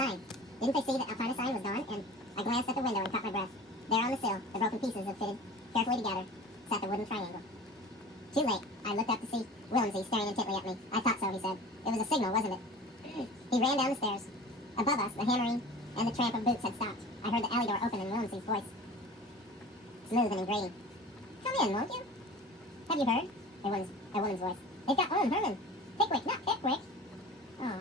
sign. Didn't they see that Alpina sign was gone? And I glanced at the window and caught my breath. There on the sill, the broken pieces had fitted carefully together, sat the wooden triangle. Too late. I looked up to see Willemsy staring intently at me. I thought so, he said. It was a signal, wasn't it? He ran down the stairs. Above us, the hammering and the tramp of boots had stopped. I heard the alley door open and Willemsy's voice, smooth and ingratiating. Come in, won't you? Have you heard? A woman's voice. They've got Owen Herman. Pickwick, not Pickwick. Oh.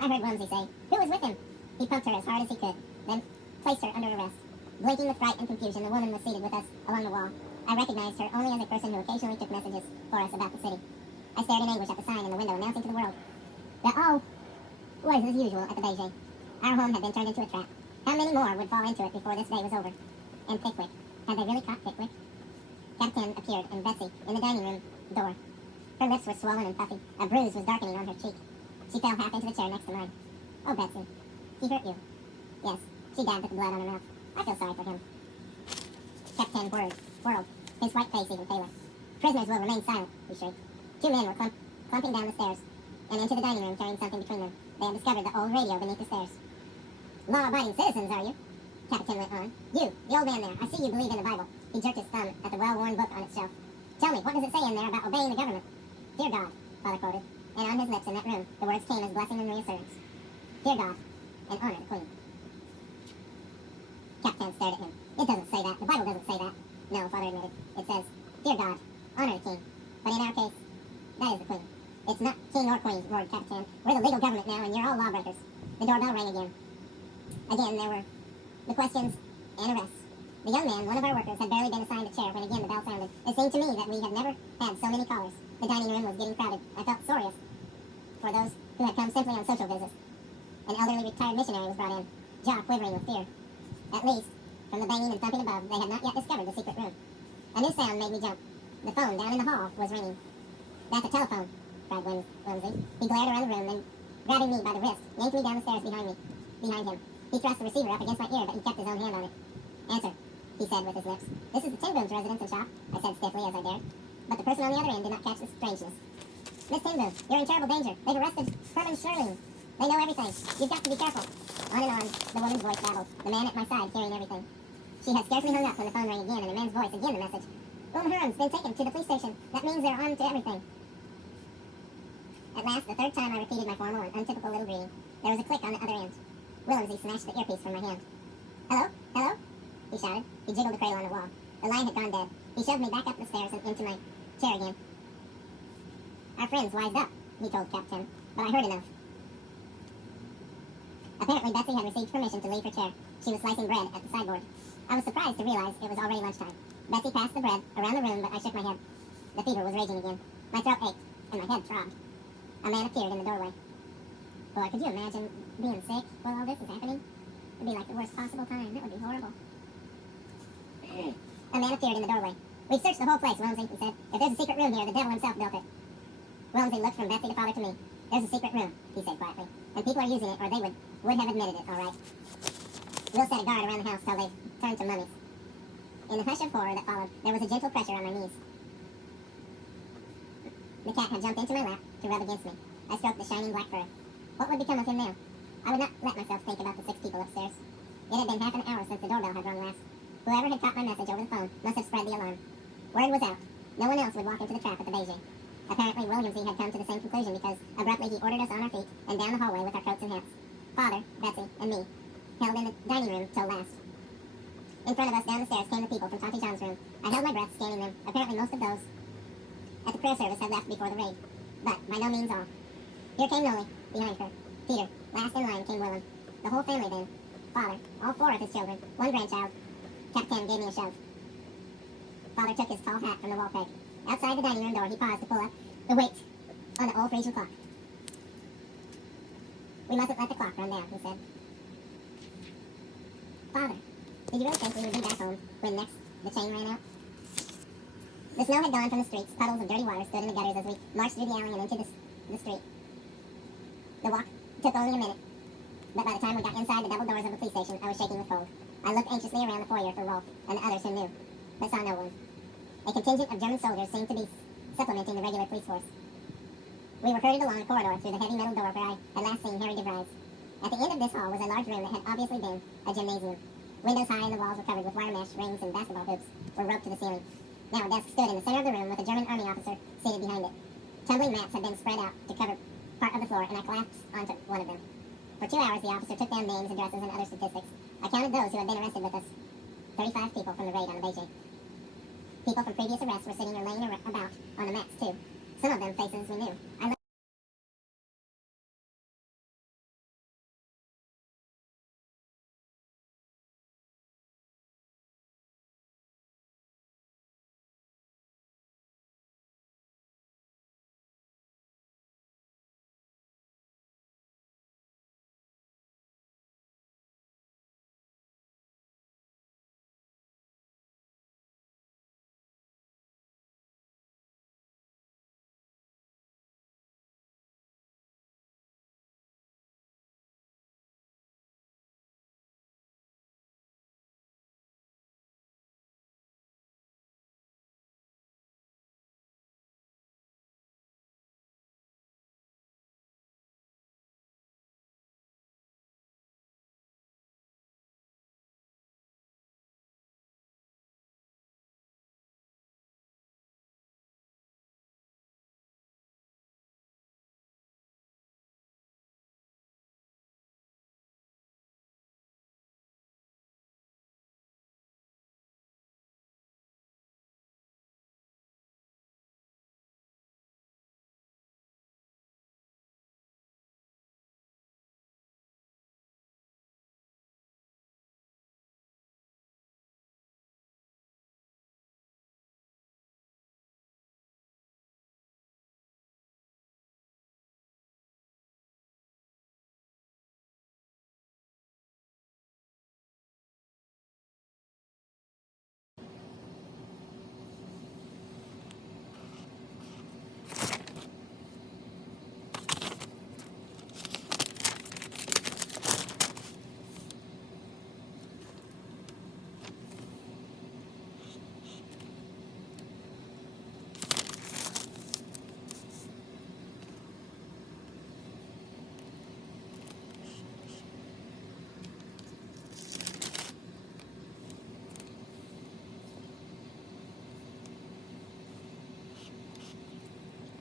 I heard Willemsy say, who was with him? He pumped her as hard as he could, then placed her under arrest. Blinking with fright and confusion, the woman was seated with us along the wall. I recognized her only as a person who occasionally took messages for us about the city. I stared in anguish at the sign in the window announcing to the world that all was as usual at the Beijing. Our home had been turned into a trap. How many more would fall into it before this day was over? And Pickwick. Had they really caught Pickwick? Captain appeared, and Betsy in the dining room door. Her lips were swollen and puffy. A bruise was darkening on her cheek. She fell half into the chair next to mine. Oh, Betsy. He hurt you. Yes. She dabbed at the blood on her mouth. I feel sorry for him. Captain whirled, his white face even paler. Prisoners will remain silent, he shrieked. Two men were clumping down the stairs and into the dining room carrying something between them. They had discovered the old radio beneath the stairs. Law-abiding citizens, are you? Captain went on. You, the old man there, I see you believe in the Bible. He jerked his thumb at the well-worn book on its shelf. Tell me, what does it say in there about obeying the government? Dear God, Father quoted, and on his lips in that room, the words came as blessing and reassurance. Dear God, and honor the Queen. Captain stared at him. It doesn't say that. The Bible doesn't say that. No, Father admitted. It says, Dear God, honor the King. But in our case, that is the Queen. It's not King or Queen, roared Captain. We're the legal government now, and you're all lawbreakers. The doorbell rang again. Again, there were the questions and arrests. The young man, one of our workers, had barely been assigned a chair when again the bell sounded. It seemed to me that we had never had so many callers. The dining room was getting crowded. I felt sorriest for those who had come simply on social visits. An elderly retired missionary was brought in, jaw quivering with fear. At least, from the banging and thumping above, they had not yet discovered the secret room. A new sound made me jump. The phone down in the hall was ringing. That's a telephone, cried Willemsy. He glared around the room, then, grabbing me by the wrist, yanked me down the stairs behind him. He thrust the receiver up against my ear, but he kept his own hand on it. Answer, he said with his lips. This is the Tinboom's residence and shop, I said stiffly as I dared. But the person on the other end did not catch the strangeness. Miss Tinboom, you're in terrible danger. They've arrested Herman Sherling. They know everything. You've got to be careful. On and on, the woman's voice babbled, the man at my side carrying everything. She had scarcely hung up when the phone rang again, and the man's voice, again the message. Herman's been taken to the police station. That means they're on to everything. At last, the third time I repeated my formal and untypical little greeting, there was a click on the other end. Willemsy snatched the earpiece from my hand. Hello? Hello? He shouted. He jiggled the cradle on the wall. The line had gone dead. He shoved me back up the stairs and into my chair again. Our friends wised up, he told Captain, but I heard enough. Apparently, Betsy had received permission to leave her chair. She was slicing bread at the sideboard. I was surprised to realize it was already lunchtime. Betsy passed the bread around the room, but I shook my head. The fever was raging again. My throat ached, and my head throbbed. A man appeared in the doorway. Boy, could you imagine being sick while all this is happening? It would be like the worst possible time. That would be horrible. A man appeared in the doorway. We've searched the whole place, Willemsy, he said. If there's a secret room here, the devil himself built it. Willemsy looked from Betsy to Father to me. There's a secret room, he said quietly. And people are using it, or they would have admitted it, all right. We'll set a guard around the house till they've turned to mummies. In the hush of horror that followed, there was a gentle pressure on my knees. The cat had jumped into my lap to rub against me. I stroked the shining black fur. What would become of him now? I would not let myself think about the 6 people upstairs. It had been half an hour since the doorbell had rung last. Whoever had caught my message over the phone must have spread the alarm. Word was out. No one else would walk into the trap at the Beijing. Apparently, Willemsy had come to the same conclusion because abruptly he ordered us on our feet and down the hallway with our coats and hats. Father, Betsy, and me held in the dining room till last. In front of us down the stairs came the people from Tante John's room. I held my breath, scanning them. Apparently, most of those at the prayer service had left before the raid. But by no means all. Here came Noli, behind her. Peter, last in line came Willem. The whole family then. Father, all 4 of his children, 1 grandchild. Captain gave me a shove. Father took his tall hat from the wall peg. Outside the dining room door, he paused to pull up the weight on the old Frisian clock. We mustn't let the clock run down, he said. Father, did you really think we would be back home when next the chain ran out? The snow had gone from the streets. Puddles of dirty water stood in the gutters as we marched through the alley and into the street. The walk took only a minute, but by the time we got inside the double doors of the police station, I was shaking with cold. I looked anxiously around the foyer for Rolf and the others who knew, but saw no one. A contingent of German soldiers seemed to be supplementing the regular police force. We were herded along a corridor through the heavy metal door where I had last seen Harry DeVries. At the end of this hall was a large room that had obviously been a gymnasium. Windows high and the walls were covered with wire mesh, rings, and basketball hoops were roped to the ceiling. Now a desk stood in the center of the room with a German army officer seated behind it. Tumbling mats had been spread out to cover part of the floor, and I collapsed onto one of them. For 2 hours, the officer took down names, addresses, and other statistics. I counted those who had been arrested with us. 35 people from the raid on the Beijing. People from previous arrests were sitting or laying about on the mats, too. Some of them faces we knew. I